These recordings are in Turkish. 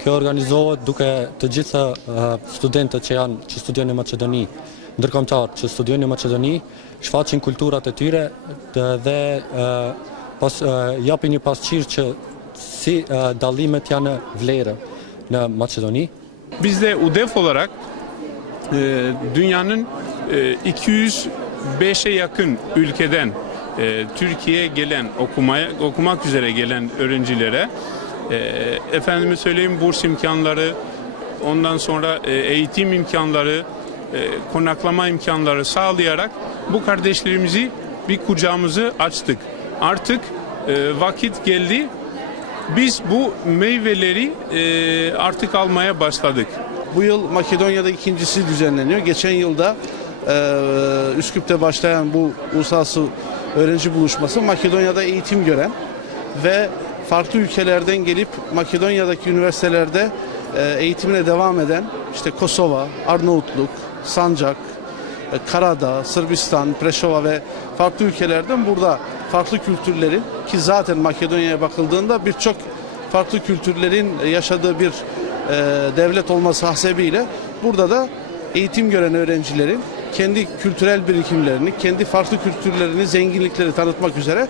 Kjo organizohet duke të gjitha studentët që studiojnë në Maqedoni, ndërkombëtar që studiojnë në Maqedoni, shfaqin kulturat e tyre dhe japin një pasqyrë që si dallimet janë vlerë në Maqedoni. Biz de UDEF olarak dünyanın 205'e yakın ülkeden Türkiye'ye gelen, okumak üzere gelen öğrencilere efendime söyleyeyim burs imkanları, ondan sonra eğitim imkanları, konaklama imkanları sağlayarak bu kardeşlerimizi bir kucağımızı açtık. Artık vakit geldi. Biz bu meyveleri artık almaya başladık. Bu yıl Makedonya'da ikincisi düzenleniyor. Geçen yılda Üsküp'te başlayan bu uluslararası öğrenci buluşması Makedonya'da eğitim gören ve farklı ülkelerden gelip Makedonya'daki üniversitelerde eğitimine devam eden işte Kosova, Arnavutluk, Sancak, Karadağ, Sırbistan, Preşova ve farklı ülkelerden burada farklı kültürlerin ki zaten Makedonya'ya bakıldığında birçok farklı kültürlerin yaşadığı bir devlet olması hasebiyle burada da eğitim gören öğrencilerin kendi kültürel birikimlerini, kendi farklı kültürlerini, zenginlikleri tanıtmak üzere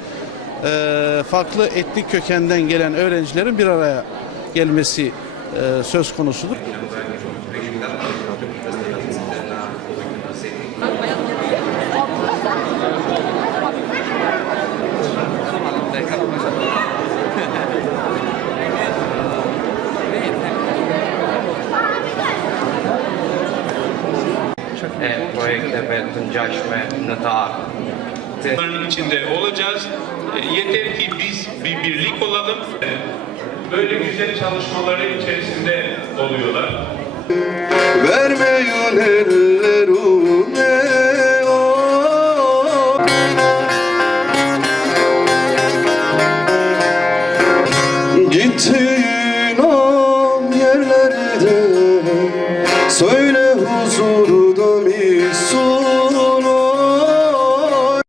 farklı etnik kökenden gelen öğrencilerin bir araya gelmesi söz konusudur. Projekte ve Tuncaşme Nıtar. Bunların içinde olacağız. Yeter ki biz bir birlik olalım. Böyle güzel çalışmaların içerisinde oluyorlar. Vermeyin ellerine